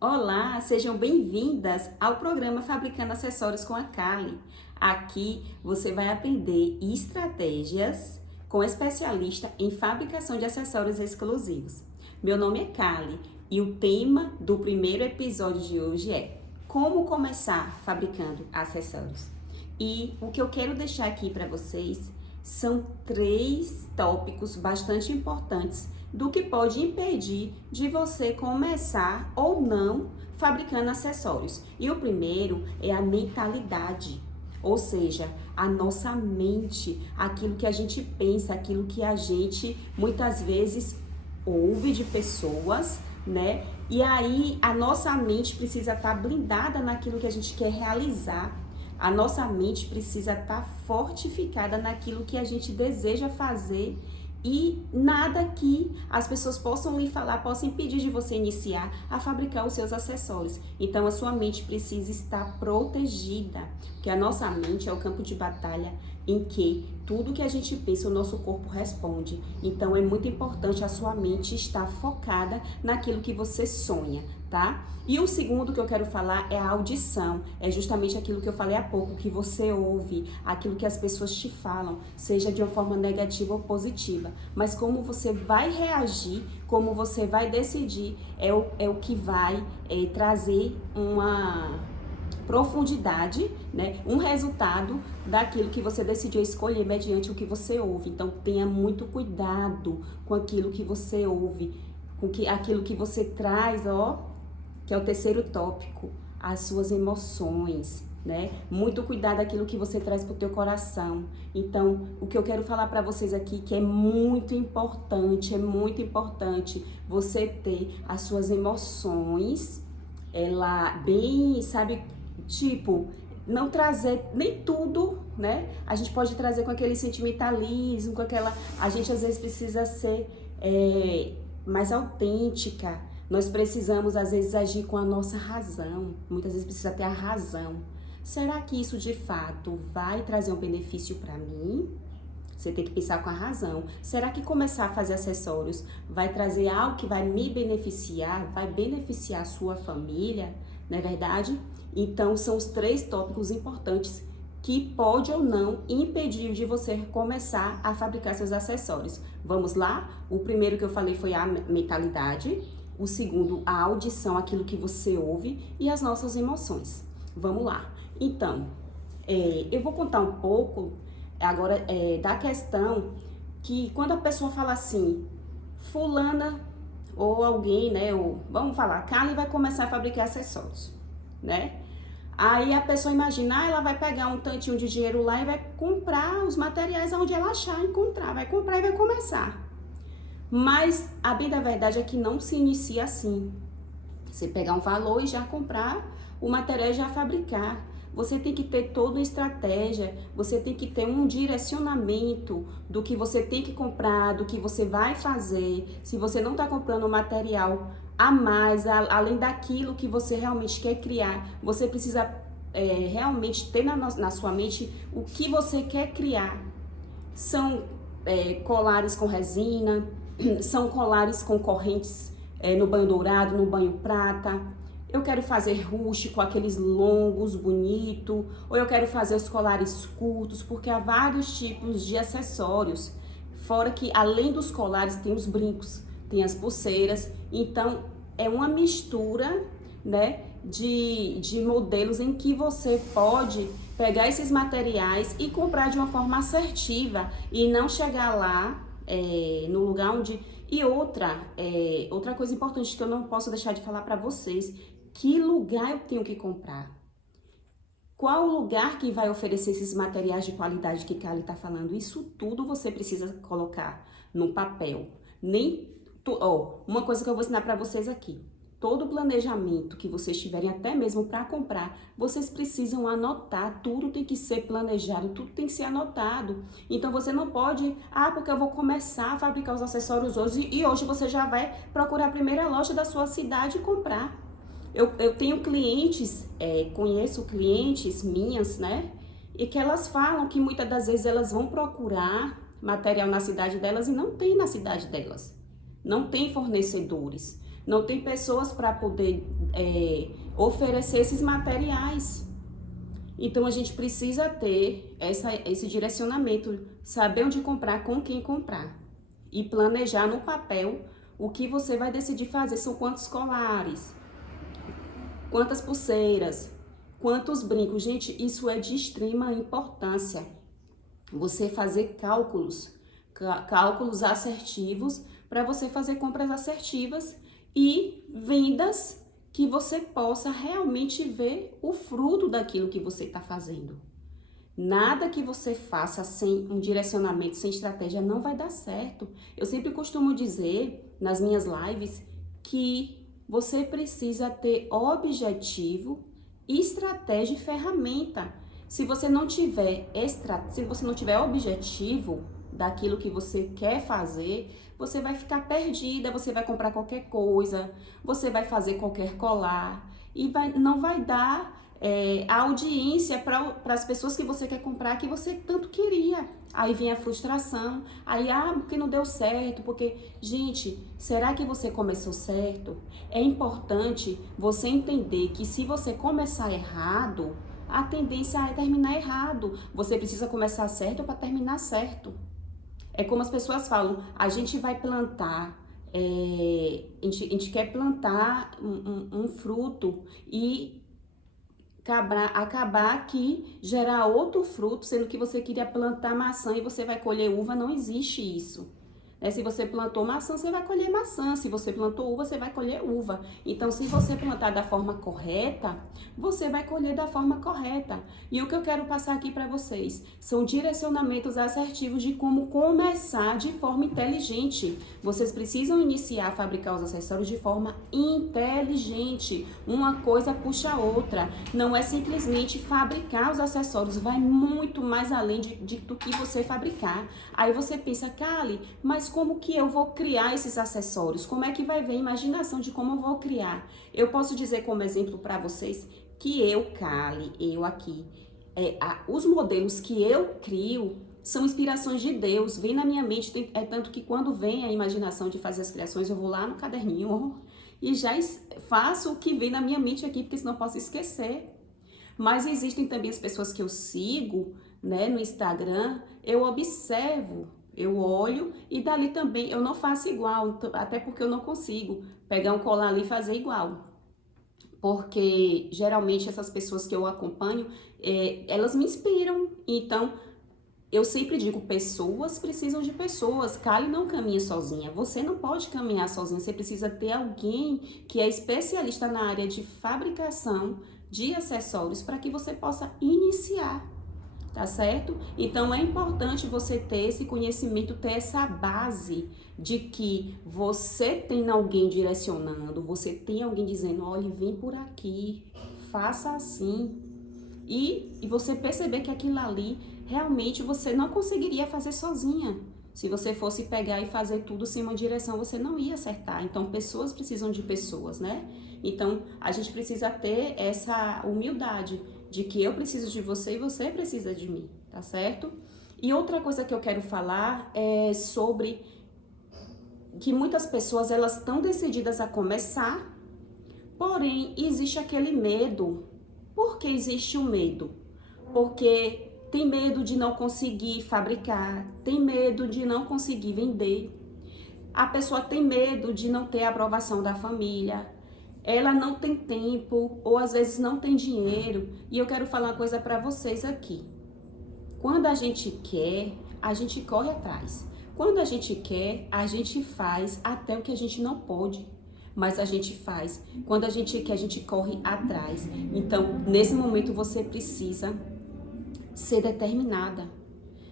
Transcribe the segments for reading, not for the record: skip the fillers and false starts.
Olá, sejam bem-vindas ao programa Fabricando Acessórios com a Kali. Aqui você vai aprender estratégias com especialista em fabricação de acessórios exclusivos. Meu nome é Kali e o tema do primeiro episódio de hoje é como começar fabricando acessórios. E o que eu quero deixar aqui para vocês são 3 tópicos bastante importantes do que pode impedir de você começar ou não fabricando acessórios. E o primeiro é a mentalidade, ou seja, a nossa mente, aquilo que a gente pensa, aquilo que a gente muitas vezes ouve de pessoas, né? E aí a nossa mente precisa estar blindada naquilo que a gente quer realizar. A nossa mente precisa estar fortificada naquilo que a gente deseja fazer e nada que as pessoas possam lhe falar possa impedir de você iniciar a fabricar os seus acessórios. Então a sua mente precisa estar protegida, porque a nossa mente é o campo de batalha em que tudo que a gente pensa, o nosso corpo responde. Então é muito importante a sua mente estar focada naquilo que você sonha, tá? E o segundo que eu quero falar é a audição. É justamente aquilo que eu falei há pouco, que você ouve, aquilo que as pessoas te falam, seja de uma forma negativa ou positiva. Mas como você vai reagir, como você vai decidir, é o que vai trazer uma profundidade, né? Um resultado daquilo que você decidiu escolher mediante o que você ouve. Então tenha muito cuidado com aquilo que você ouve, aquilo que você traz, que é o terceiro tópico, as suas emoções, né? Muito cuidado aquilo que você traz pro teu coração. Então, o que eu quero falar para vocês aqui que é muito importante você ter as suas emoções, ela bem, sabe, tipo, não trazer nem tudo, né? A gente pode trazer com aquele sentimentalismo, a gente às vezes precisa ser mais autêntica. Nós precisamos, às vezes, agir com a nossa razão. Muitas vezes precisa ter a razão. Será que isso, de fato, vai trazer um benefício para mim? Você tem que pensar com a razão. Será que começar a fazer acessórios vai trazer algo que vai me beneficiar? Vai beneficiar a sua família? Não é verdade? Então, são os 3 tópicos importantes que pode ou não impedir de você começar a fabricar seus acessórios. Vamos lá? O primeiro que eu falei foi a mentalidade. O segundo, a audição, aquilo que você ouve, e as nossas emoções. Vamos lá. Então, eu vou contar um pouco agora da questão que quando a pessoa fala assim, fulana ou alguém, né, ou vamos falar, Kali vai começar a fabricar acessórios, né? Aí a pessoa imagina, ela vai pegar um tantinho de dinheiro lá e vai comprar os materiais onde ela achar encontrar, vai comprar e vai começar. Mas a bem da verdade é que não se inicia assim. Você pegar um valor e já comprar o material e já fabricar. Você tem que ter toda uma estratégia, você tem que ter um direcionamento do que você tem que comprar, do que você vai fazer. Se você não está comprando o material a mais, além daquilo que você realmente quer criar, você precisa realmente ter na sua mente o que você quer criar. São colares com resina, são colares com correntes no banho dourado, no banho prata. Eu quero fazer rústico, aqueles longos, bonito, ou eu quero fazer os colares curtos, porque há vários tipos de acessórios. Fora que, além dos colares, tem os brincos, tem as pulseiras. Então, é uma mistura, né, de modelos em que você pode pegar esses materiais e comprar de uma forma assertiva e não chegar lá no lugar onde... E outra coisa importante que eu não posso deixar de falar para vocês, que lugar eu tenho que comprar? Qual o lugar que vai oferecer esses materiais de qualidade que Kali está falando? Isso tudo você precisa colocar no papel. Uma coisa que eu vou ensinar para vocês aqui. Todo o planejamento que vocês tiverem, até mesmo para comprar, vocês precisam anotar, tudo tem que ser planejado, tudo tem que ser anotado. Então você não pode, porque eu vou começar a fabricar os acessórios hoje e hoje você já vai procurar a primeira loja da sua cidade e comprar. Eu tenho clientes, conheço clientes minhas, né? E que elas falam que muitas das vezes elas vão procurar material na cidade delas e não tem na cidade delas. Não tem fornecedores. Não tem pessoas para poder oferecer esses materiais. Então a gente precisa ter esse direcionamento, saber onde comprar, com quem comprar e planejar no papel o que você vai decidir fazer. São quantos colares, quantas pulseiras, quantos brincos. Gente, isso é de extrema importância. Você fazer cálculos assertivos para você fazer compras assertivas e vendas que você possa realmente ver o fruto daquilo que você está fazendo. Nada que você faça sem um direcionamento, sem estratégia, não vai dar certo. Eu sempre costumo dizer nas minhas lives que você precisa ter objetivo, estratégia e ferramenta. Se você não tiver objetivo daquilo que você quer fazer, você vai ficar perdida, você vai comprar qualquer coisa, você vai fazer qualquer colar e não vai dar a audiência para as pessoas que você quer comprar, que você tanto queria. Aí vem a frustração, aí, porque não deu certo, porque, gente, será que você começou certo? É importante você entender que se você começar errado, a tendência é terminar errado. Você precisa começar certo para terminar certo. É como as pessoas falam, a gente vai plantar, a gente quer plantar um fruto e acabar aqui, gerar outro fruto, sendo que você queria plantar maçã e você vai colher uva. Não existe isso. Se você plantou maçã, você vai colher maçã. Se você plantou uva, você vai colher uva. Então, se você plantar da forma correta, você vai colher da forma correta. E o que eu quero passar aqui para vocês são direcionamentos assertivos de como começar de forma inteligente. Vocês precisam iniciar a fabricar os acessórios de forma inteligente. Uma coisa puxa a outra. Não é simplesmente fabricar os acessórios. Vai muito mais além do que você fabricar. Aí você pensa, Kali, mas como que eu vou criar esses acessórios? Como é que vai ver a imaginação de como eu vou criar? Eu posso dizer como exemplo para vocês que Kali, eu aqui, os modelos que eu crio são inspirações de Deus, vem na minha mente, tanto que quando vem a imaginação de fazer as criações, eu vou lá no caderninho e já faço o que vem na minha mente aqui, porque senão eu posso esquecer. Mas existem também as pessoas que eu sigo, no Instagram, eu observo, eu olho e dali também eu não faço igual, até porque eu não consigo pegar um colar ali e fazer igual. Porque geralmente essas pessoas que eu acompanho, elas me inspiram. Então, eu sempre digo, pessoas precisam de pessoas. Kali não caminha sozinha, você não pode caminhar sozinha, você precisa ter alguém que é especialista na área de fabricação de acessórios para que você possa iniciar. Tá certo? Então é importante você ter esse conhecimento, ter essa base de que você tem alguém direcionando, você tem alguém dizendo, olha, vem por aqui, faça assim. E você perceber que aquilo ali, realmente você não conseguiria fazer sozinha. Se você fosse pegar e fazer tudo sem uma direção, você não ia acertar. Então, pessoas precisam de pessoas, né? Então, a gente precisa ter essa humildade de que eu preciso de você e você precisa de mim, tá certo? E outra coisa que eu quero falar é sobre que muitas pessoas, elas estão decididas a começar, porém, existe aquele medo. Por que existe o medo? Porque tem medo de não conseguir fabricar, tem medo de não conseguir vender. A pessoa tem medo de não ter a aprovação da família. Ela não tem tempo ou às vezes não tem dinheiro. E eu quero falar uma coisa para vocês aqui. Quando a gente quer, a gente corre atrás. Quando a gente quer, a gente faz até o que a gente não pode. Mas a gente faz. Quando a gente quer, a gente corre atrás. Então, nesse momento, você precisa ser determinada.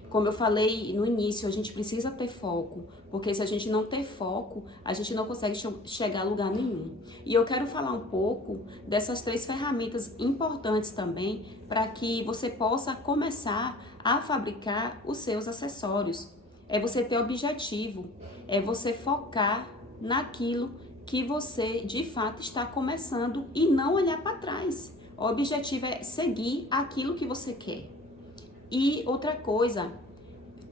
Como eu falei no início, a gente precisa ter foco, porque se a gente não ter foco, a gente não consegue chegar a lugar nenhum. E eu quero falar um pouco dessas 3 ferramentas importantes também, para que você possa começar a fabricar os seus acessórios. É você ter objetivo, é você focar naquilo que você de fato está começando e não olhar para trás. O objetivo é seguir aquilo que você quer. E outra coisa,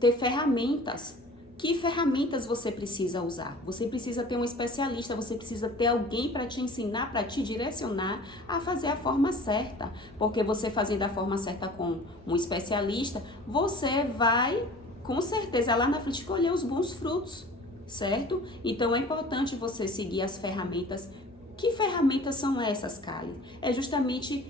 ter ferramentas Que ferramentas você precisa usar? Você precisa ter um especialista, você precisa ter alguém para te ensinar, para te direcionar a fazer a forma certa. Porque você fazendo a forma certa com um especialista, você vai, com certeza, lá na frente colher os bons frutos, certo? Então é importante você seguir as ferramentas. Que ferramentas são essas, Kali? É justamente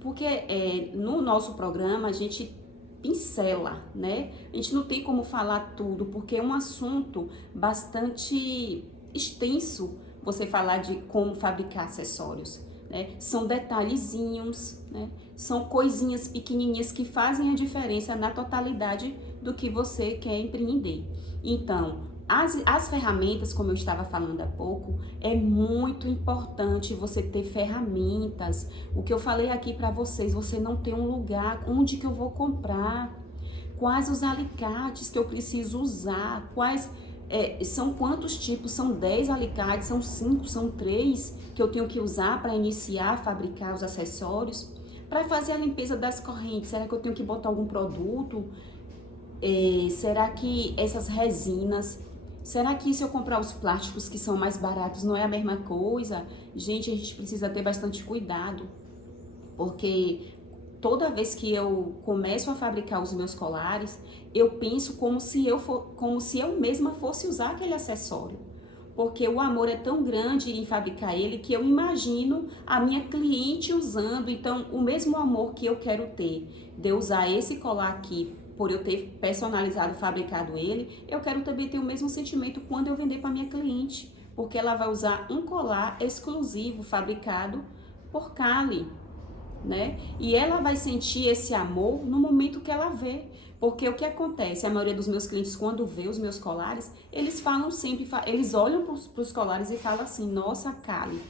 porque no nosso programa a gente pincela, né? A gente não tem como falar tudo, porque é um assunto bastante extenso você falar de como fabricar acessórios, né? São detalhezinhos, né? São coisinhas pequenininhas que fazem a diferença na totalidade do que você quer empreender. Então, as ferramentas, como eu estava falando há pouco, é muito importante você ter ferramentas. O que eu falei aqui para vocês, você não tem um lugar onde que eu vou comprar, quais os alicates que eu preciso usar, são quantos tipos, são 10 alicates, são 5, são 3 que eu tenho que usar para iniciar a fabricar os acessórios. Para fazer a limpeza das correntes, será que eu tenho que botar algum produto? Será que essas resinas... Será que se eu comprar os plásticos que são mais baratos não é a mesma coisa? Gente, a gente precisa ter bastante cuidado, porque toda vez que eu começo a fabricar os meus colares, eu penso como se eu mesma fosse usar aquele acessório. Porque o amor é tão grande em fabricar ele que eu imagino a minha cliente usando. Então, o mesmo amor que eu quero ter de usar esse colar aqui, por eu ter personalizado, fabricado ele, eu quero também ter o mesmo sentimento quando eu vender para minha cliente, porque ela vai usar um colar exclusivo, fabricado por Kali, né? E ela vai sentir esse amor no momento que ela vê, porque o que acontece, a maioria dos meus clientes, quando vê os meus colares, eles falam sempre, eles olham para os colares e falam assim, nossa, Kali,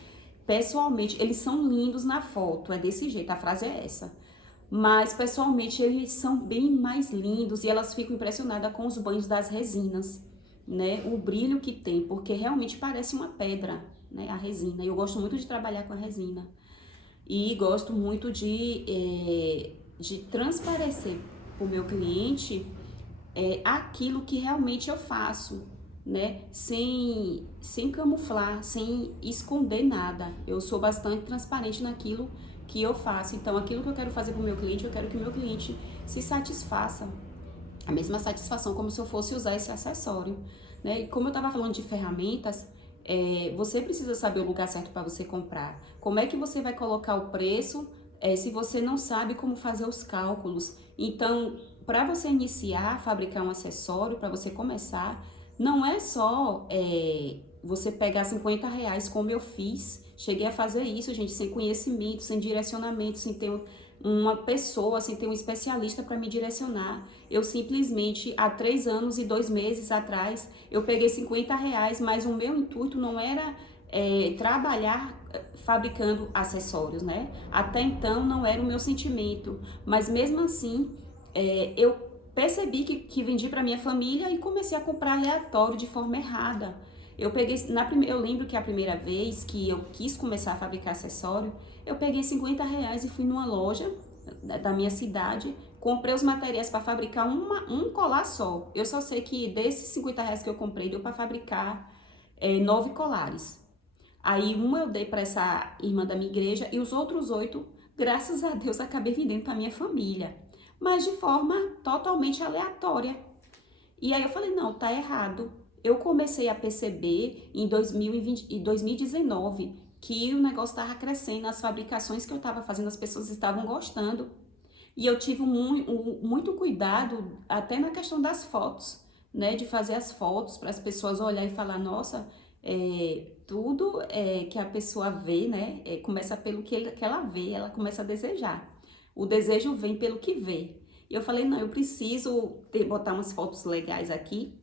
pessoalmente, eles são lindos na foto, é desse jeito, a frase é essa. Mas pessoalmente eles são bem mais lindos e elas ficam impressionadas com os banhos das resinas, né? O brilho que tem, porque realmente parece uma pedra, né? A resina. Eu gosto muito de trabalhar com a resina e gosto muito de transparecer para o meu cliente aquilo que realmente eu faço, né? Sem camuflar, sem esconder nada. Eu sou bastante transparente naquilo que eu faço. Então, aquilo que eu quero fazer para o meu cliente, eu quero que o meu cliente se satisfaça. A mesma satisfação como se eu fosse usar esse acessório, né? E como eu estava falando de ferramentas, você precisa saber o lugar certo para você comprar. Como é que você vai colocar o preço se você não sabe como fazer os cálculos? Então, para você iniciar a fabricar um acessório, para você começar, não é só você pegar R$ 50 como eu fiz. Cheguei a fazer isso, gente, sem conhecimento, sem direcionamento, sem ter uma pessoa, sem ter um especialista para me direcionar. Eu simplesmente, há 3 anos e 2 meses atrás, eu peguei R$ 50, mas o meu intuito não era trabalhar fabricando acessórios, né? Até então não era o meu sentimento, mas mesmo assim eu percebi que vendi para minha família e comecei a comprar aleatório de forma errada. Eu lembro que a primeira vez que eu quis começar a fabricar acessório, eu peguei R$ 50 e fui numa loja da minha cidade, comprei os materiais para fabricar um colar só. Eu só sei que desses R$ 50 que eu comprei, deu para fabricar 9 colares. Aí eu dei para essa irmã da minha igreja e os outros 8, graças a Deus, acabei vendendo para minha família, mas de forma totalmente aleatória. E aí eu falei, não, tá errado. Eu comecei a perceber em 2019 que o negócio estava crescendo, as fabricações que eu estava fazendo, as pessoas estavam gostando. E eu tive muito cuidado até na questão das fotos, né? De fazer as fotos para as pessoas olharem e falar, nossa, tudo que a pessoa vê, né? Começa pelo que ela vê, ela começa a desejar. O desejo vem pelo que vê. E eu falei, não, eu preciso botar umas fotos legais aqui.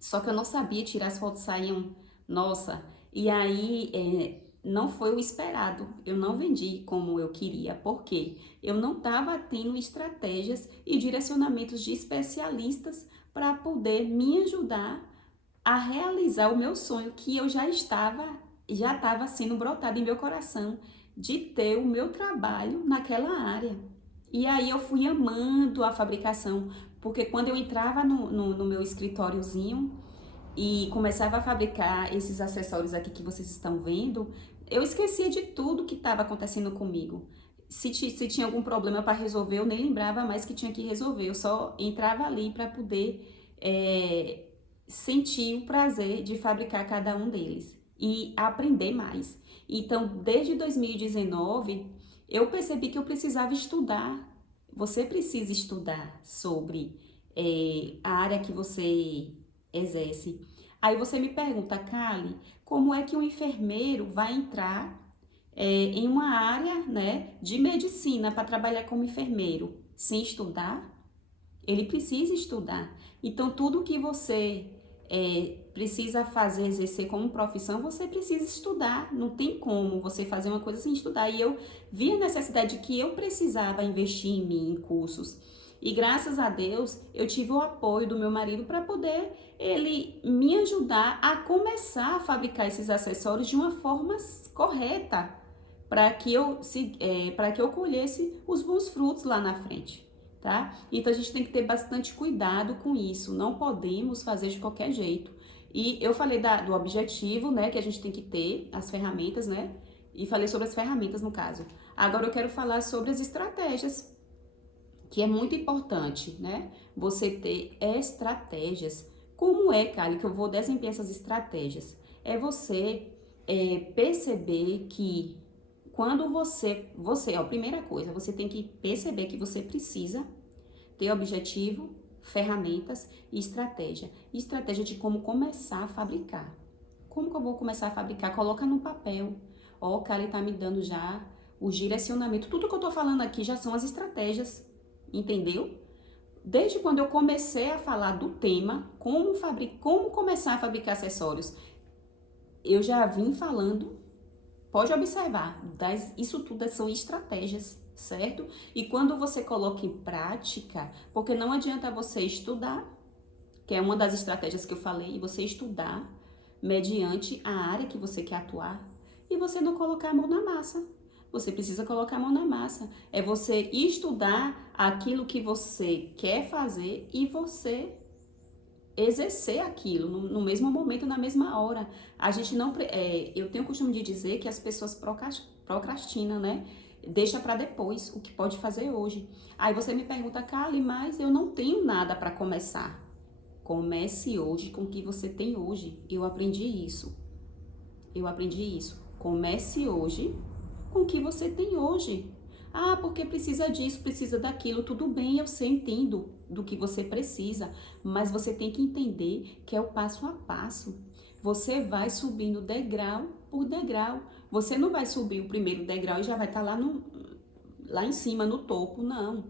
Só que eu não sabia tirar, as fotos saíam, nossa. E aí não foi o esperado. Eu não vendi como eu queria, porque eu não estava tendo estratégias e direcionamentos de especialistas para poder me ajudar a realizar o meu sonho, que eu já estava sendo brotado em meu coração de ter o meu trabalho naquela área. E aí eu fui amando a fabricação, Porque quando eu entrava no meu escritóriozinho e começava a fabricar esses acessórios aqui que vocês estão vendo, eu esquecia de tudo que estava acontecendo comigo. Se tinha algum problema para resolver, eu nem lembrava mais que tinha que resolver. Eu só entrava ali para poder sentir o prazer de fabricar cada um deles e aprender mais. Então, desde 2019, eu percebi que eu precisava estudar. Você precisa estudar sobre a área que você exerce. Aí você me pergunta, Kali, como é que um enfermeiro vai entrar em uma área, né, de medicina para trabalhar como enfermeiro sem estudar? Ele precisa estudar. Então, tudo que você precisa fazer, exercer como profissão, você precisa estudar. Não tem como você fazer uma coisa sem estudar. E eu vi a necessidade que eu precisava investir em mim, em cursos. E graças a Deus, eu tive o apoio do meu marido para poder ele me ajudar a começar a fabricar esses acessórios de uma forma correta, para que eu colhesse os bons frutos lá na frente. Tá? Então a gente tem que ter bastante cuidado com isso, não podemos fazer de qualquer jeito. E eu falei do objetivo, né, que a gente tem que ter, as ferramentas, né, e falei sobre as ferramentas no caso. Agora eu quero falar sobre as estratégias, que é muito importante, né, você ter estratégias. Como é, Kali, que eu vou desempenhar essas estratégias? É você perceber que quando primeira coisa, você tem que perceber que você precisa ter objetivo, ferramentas e estratégia. Estratégia de como começar a fabricar. Como que eu vou começar a fabricar? Coloca no papel. Ó, o cara tá me dando já o direcionamento. Tudo que eu tô falando aqui já são as estratégias, entendeu? Desde quando eu comecei a falar do tema, como começar a fabricar acessórios, eu já vim falando. Pode observar, isso tudo são estratégias, certo? E quando você coloca em prática, porque não adianta você estudar, que é uma das estratégias que eu falei, você estudar mediante a área que você quer atuar e você não colocar a mão na massa. Você precisa colocar a mão na massa. É você estudar aquilo que você quer fazer e você exercer aquilo no mesmo momento, na mesma hora. A gente não, eu tenho o costume de dizer que as pessoas procrastinam, né? Deixa para depois o que pode fazer hoje. Aí você me pergunta, Kali, mas eu não tenho nada para começar. Comece hoje com o que você tem hoje. Eu aprendi isso. Comece hoje com o que você tem hoje. Ah, porque precisa disso, precisa daquilo. Tudo bem, eu sei, entendo do que você precisa, mas você tem que entender que é o passo a passo. Você vai subindo degrau por degrau. Você não vai subir o primeiro degrau e já vai estar lá em cima, no topo, não.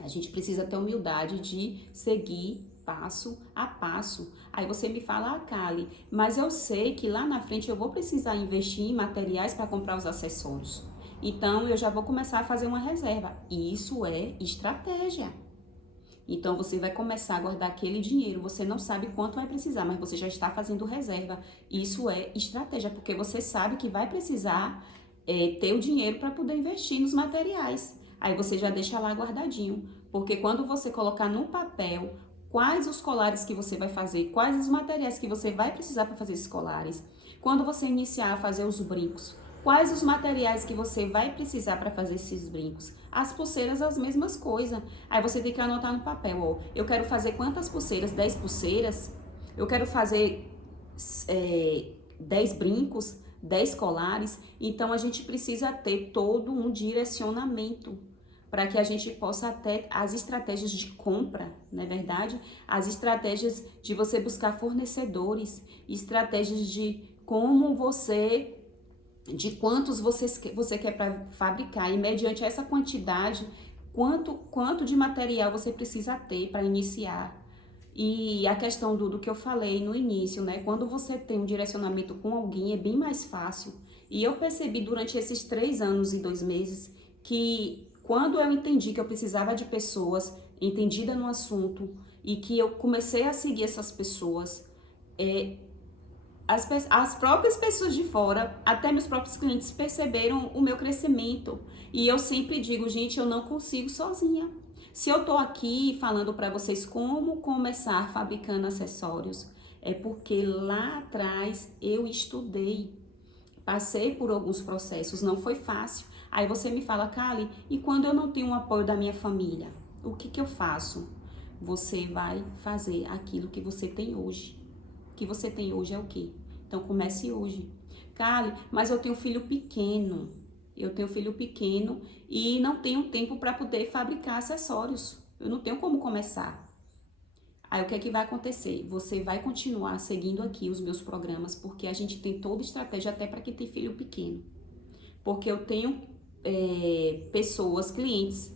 A gente precisa ter humildade de seguir passo a passo. Aí você me fala, Kali, mas eu sei que lá na frente eu vou precisar investir em materiais para comprar os acessórios. Então, eu já vou começar a fazer uma reserva. Isso é estratégia. Então, você vai começar a guardar aquele dinheiro. Você não sabe quanto vai precisar, mas você já está fazendo reserva. Isso é estratégia, porque você sabe que vai precisar ter o dinheiro para poder investir nos materiais. Aí você já deixa lá guardadinho. Porque quando você colocar no papel quais os colares que você vai fazer, quais os materiais que você vai precisar para fazer esses colares, quando você iniciar a fazer os brincos, quais os materiais que você vai precisar para fazer esses brincos? As pulseiras, as mesmas coisas. Aí você tem que anotar no papel, ó. Eu quero fazer quantas pulseiras? 10 pulseiras? Eu quero fazer 10 brincos, 10 colares. Então, a gente precisa ter todo um direcionamento para que a gente possa ter as estratégias de compra, não é verdade? As estratégias de você buscar fornecedores, estratégias de como de quantos você quer para fabricar e mediante essa quantidade, quanto de material você precisa ter para iniciar. E a questão do que eu falei no início, né? Quando você tem um direcionamento com alguém é bem mais fácil. E eu percebi durante esses 3 anos e 2 meses que quando eu entendi que eu precisava de pessoas entendidas no assunto e que eu comecei a seguir essas pessoas, as próprias pessoas de fora, até meus próprios clientes perceberam o meu crescimento. E eu sempre digo, gente, eu não consigo sozinha. Se eu tô aqui falando para vocês como começar fabricando acessórios, é porque lá atrás eu estudei, passei por alguns processos, não foi fácil. Aí você me fala, Kali, e quando eu não tenho o apoio da minha família, o que eu faço? Você vai fazer aquilo que você tem hoje. O que você tem hoje é o quê? Então comece hoje. Kali, mas eu tenho filho pequeno. Eu tenho filho pequeno e não tenho tempo para poder fabricar acessórios. Eu não tenho como começar. Aí o que é que vai acontecer? Você vai continuar seguindo aqui os meus programas, porque a gente tem toda estratégia até para quem tem filho pequeno. Porque eu tenho pessoas, clientes,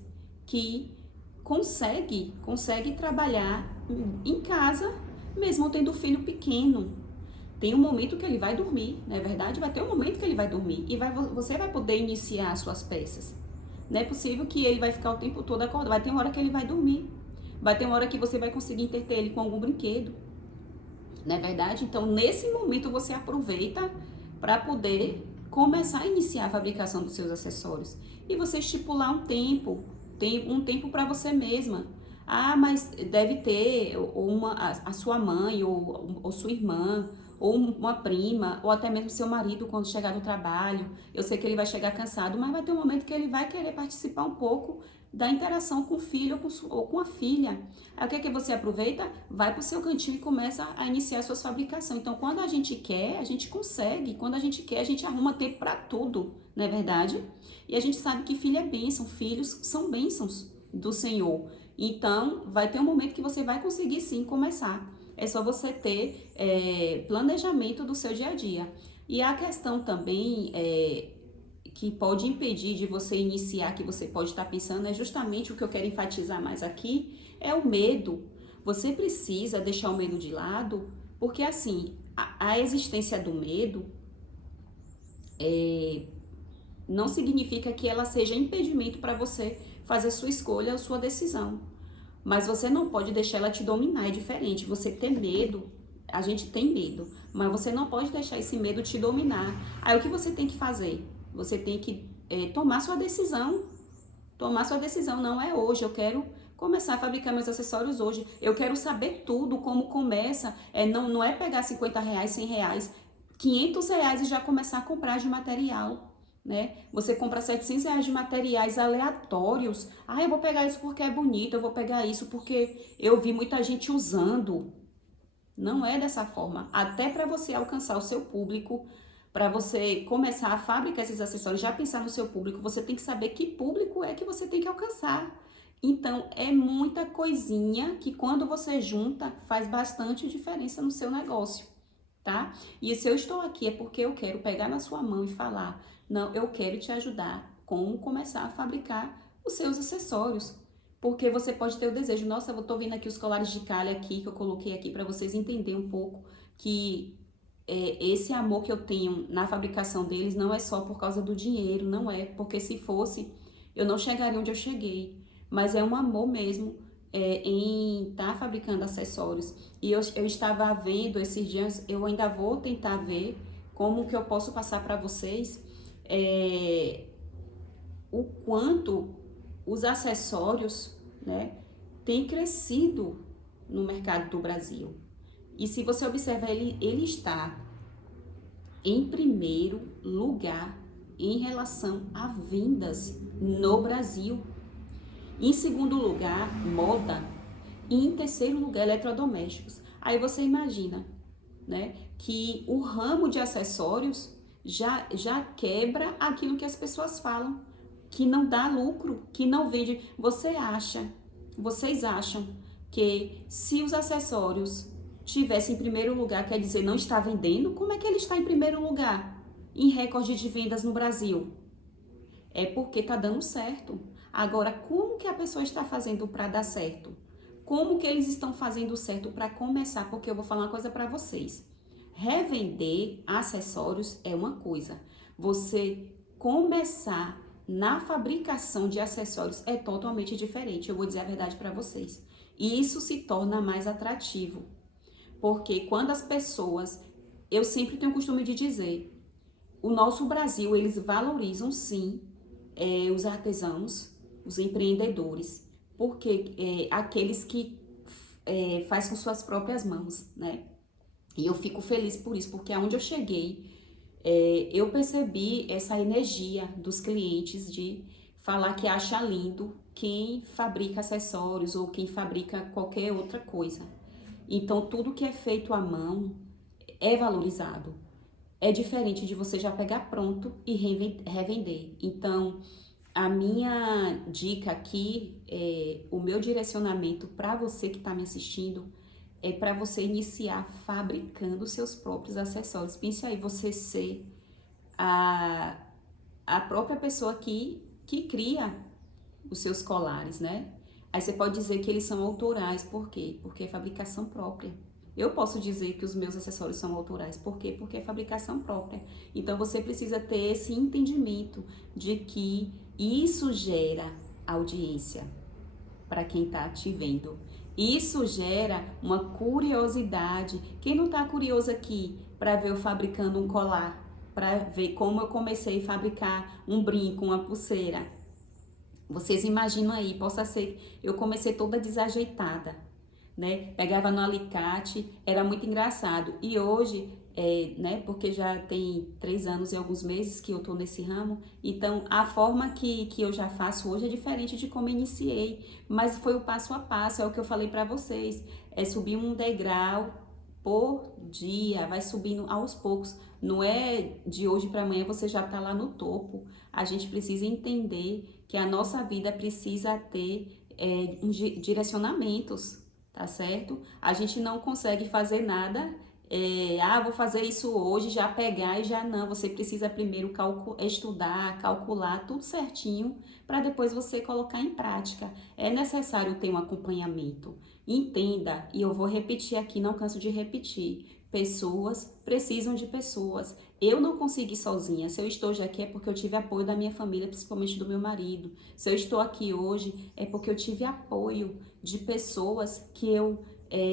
que conseguem trabalhar em casa, mesmo tendo filho pequeno. Tem um momento que ele vai dormir, não é verdade? Vai ter um momento que ele vai dormir e você vai poder iniciar as suas peças. Não é possível que ele vai ficar o tempo todo acordado. Vai ter uma hora que ele vai dormir. Vai ter uma hora que você vai conseguir entreter ele com algum brinquedo. Não é verdade? Então, nesse momento, você aproveita para poder começar a iniciar a fabricação dos seus acessórios. E você estipular um tempo para você mesma. Ah, mas deve ter a sua mãe ou sua irmã, ou uma prima, ou até mesmo seu marido quando chegar do trabalho. Eu sei que ele vai chegar cansado, mas vai ter um momento que ele vai querer participar um pouco da interação com o filho ou com a filha. Aí o que é que você aproveita? Vai para o seu cantinho e começa a iniciar as suas fabricações. Então, quando a gente quer, a gente consegue. Quando a gente quer, a gente arruma tempo para tudo, não é verdade? E a gente sabe que filho é bênção, filhos são bênçãos do Senhor. Então, vai ter um momento que você vai conseguir sim começar. É só você ter planejamento do seu dia a dia. E a questão também que pode impedir de você iniciar, que você pode estar pensando, é justamente o que eu quero enfatizar mais aqui, é o medo. Você precisa deixar o medo de lado, porque assim, a existência do medo não significa que ela seja impedimento para você fazer sua escolha ou sua decisão. Mas você não pode deixar ela te dominar, é diferente. Você ter medo, a gente tem medo, mas você não pode deixar esse medo te dominar. Aí o que você tem que fazer? Você tem que tomar sua decisão. Tomar sua decisão, não é hoje, eu quero começar a fabricar meus acessórios hoje. Eu quero saber tudo, como começa. Não é pegar R$50, R$100, R$500 e já começar a comprar de material. Né? Você compra R$700 de materiais aleatórios. Ah, eu vou pegar isso porque é bonito, eu vou pegar isso porque eu vi muita gente usando. Não é dessa forma. Até para você alcançar o seu público, para você começar a fabricar esses acessórios, já pensar no seu público, você tem que saber que público é que você tem que alcançar. Então, é muita coisinha que quando você junta, faz bastante diferença no seu negócio, tá? E se eu estou aqui é porque eu quero pegar na sua mão e falar, não, eu quero te ajudar como começar a fabricar os seus acessórios. Porque você pode ter o desejo, nossa, eu tô vendo aqui os colares de calha aqui, que eu coloquei aqui para vocês entenderem um pouco que esse amor que eu tenho na fabricação deles não é só por causa do dinheiro, não é, porque se fosse, eu não chegaria onde eu cheguei, mas é um amor mesmo em estar fabricando acessórios. E eu estava vendo esses dias, eu ainda vou tentar ver como que eu posso passar para vocês o quanto os acessórios, né, têm crescido no mercado do Brasil. E se você observar, ele está em primeiro lugar em relação a vendas no Brasil. Em segundo lugar, moda. E em terceiro lugar, eletrodomésticos. Aí você imagina, né, que o ramo de acessórios já quebra aquilo que as pessoas falam, que não dá lucro, que não vende. Vocês acham que se os acessórios tivesse em primeiro lugar, quer dizer, não está vendendo? Como é que ele está em primeiro lugar em recorde de vendas no Brasil? É porque está dando certo. Agora, como que a pessoa está fazendo para dar certo? Como que eles estão fazendo certo para começar? Porque eu vou falar uma coisa para vocês. Revender acessórios é uma coisa. Você começar na fabricação de acessórios é totalmente diferente. Eu vou dizer a verdade para vocês. E isso se torna mais atrativo. Porque quando as pessoas, eu sempre tenho o costume de dizer, o nosso Brasil, eles valorizam sim os artesãos, os empreendedores, porque aqueles que faz com suas próprias mãos, né? E eu fico feliz por isso, porque aonde eu cheguei, eu percebi essa energia dos clientes de falar que acha lindo quem fabrica acessórios ou quem fabrica qualquer outra coisa. Então, tudo que é feito à mão é valorizado. É diferente de você já pegar pronto e revender. Então, a minha dica aqui, o meu direcionamento para você que está me assistindo, é para você iniciar fabricando seus próprios acessórios. Pense aí, você ser a, a própria pessoa que cria os seus colares, né? Aí você pode dizer que eles são autorais, por quê? Porque é fabricação própria. Eu posso dizer que os meus acessórios são autorais, por quê? Porque é fabricação própria. Então você precisa ter esse entendimento de que isso gera audiência para quem está te vendo. Isso gera uma curiosidade. Quem não está curioso aqui para ver eu fabricando um colar, para ver como eu comecei a fabricar um brinco, uma pulseira? Vocês imaginam aí, possa ser, eu comecei toda desajeitada, né? Pegava no alicate, era muito engraçado. E hoje, né? Porque já tem 3 anos e alguns meses que eu tô nesse ramo, então a forma que eu já faço hoje é diferente de como eu iniciei, mas foi o passo a passo, é o que eu falei para vocês, é subir um degrau por dia, vai subindo aos poucos. Não é de hoje para amanhã você já tá lá no topo. A gente precisa entender que a nossa vida precisa ter direcionamentos, tá certo? A gente não consegue fazer nada, vou fazer isso hoje, já pegar e já não. Você precisa primeiro estudar, calcular tudo certinho para depois você colocar em prática. É necessário ter um acompanhamento. Entenda, e eu vou repetir aqui, não canso de repetir. Pessoas precisam de pessoas. Eu não consegui sozinha. Se eu estou já aqui é porque eu tive apoio da minha família, principalmente do meu marido. Se eu estou aqui hoje é porque eu tive apoio de pessoas que eu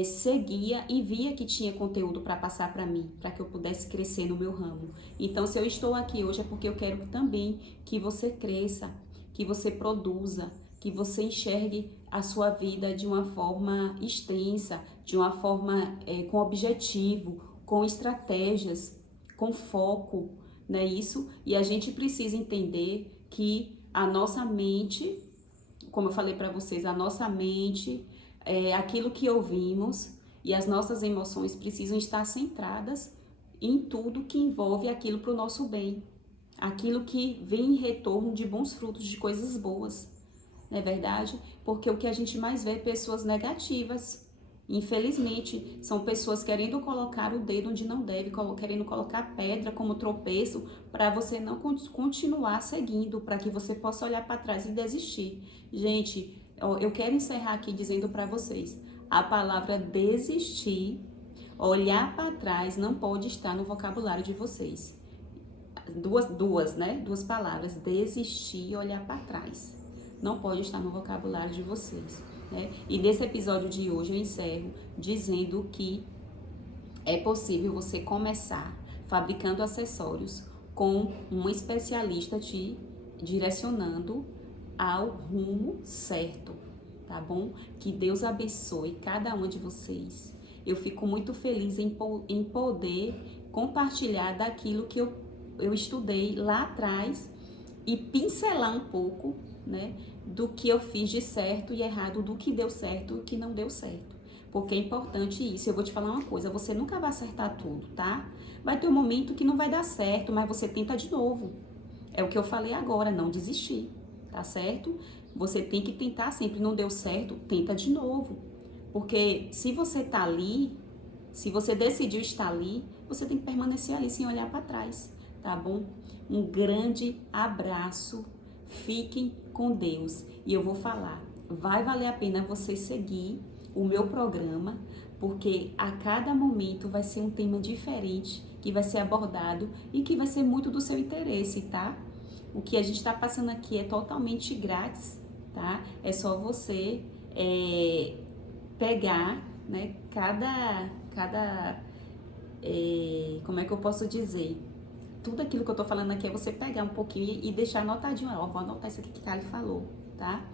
seguia e via que tinha conteúdo para passar para mim, para que eu pudesse crescer no meu ramo. Então, se eu estou aqui hoje é porque eu quero também que você cresça, que você produza, que você enxergue a sua vida de uma forma extensa, de uma forma com objetivo, com estratégias, com foco, não é isso? E a gente precisa entender que a nossa mente, como eu falei para vocês, a nossa mente, aquilo que ouvimos e as nossas emoções precisam estar centradas em tudo que envolve aquilo para o nosso bem, aquilo que vem em retorno de bons frutos, de coisas boas, não é verdade? Porque o que a gente mais vê é pessoas negativas. Infelizmente, são pessoas querendo colocar o dedo onde não deve, querendo colocar pedra como tropeço para você não continuar seguindo, para que você possa olhar para trás e desistir. Gente, eu quero encerrar aqui dizendo para vocês, a palavra desistir, olhar para trás, não pode estar no vocabulário de vocês. Duas palavras, desistir e olhar para trás. Não pode estar no vocabulário de vocês, né? E nesse episódio de hoje eu encerro dizendo que é possível você começar fabricando acessórios com um especialista te direcionando ao rumo certo, tá bom? Que Deus abençoe cada um de vocês. Eu fico muito feliz em poder compartilhar daquilo que eu estudei lá atrás e pincelar um pouco, né, do que eu fiz de certo e errado, do que deu certo e o que não deu certo. Porque é importante isso. Eu vou te falar uma coisa, você nunca vai acertar tudo, tá? Vai ter um momento que não vai dar certo, mas você tenta de novo. É o que eu falei agora, não desistir, tá certo? Você tem que tentar sempre, não deu certo, tenta de novo. Porque se você tá ali, se você decidiu estar ali, você tem que permanecer ali sem olhar para trás, tá bom? Um grande abraço. Fiquem com Deus. E eu vou falar, vai valer a pena você seguir o meu programa, porque a cada momento vai ser um tema diferente que vai ser abordado e que vai ser muito do seu interesse, tá? O que a gente está passando aqui é totalmente grátis, tá? É só você pegar, né? Como é que eu posso dizer? Tudo aquilo que eu tô falando aqui é você pegar um pouquinho e deixar anotadinho. Ó, vou anotar isso aqui que Kali falou, tá?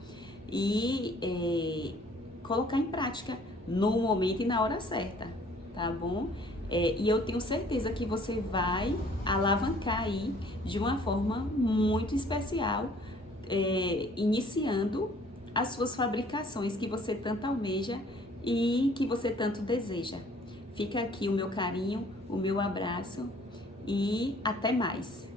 e colocar em prática no momento e na hora certa, tá bom? E eu tenho certeza que você vai alavancar aí de uma forma muito especial, iniciando as suas fabricações que você tanto almeja e que você tanto deseja. Fica aqui o meu carinho, o meu abraço e até mais!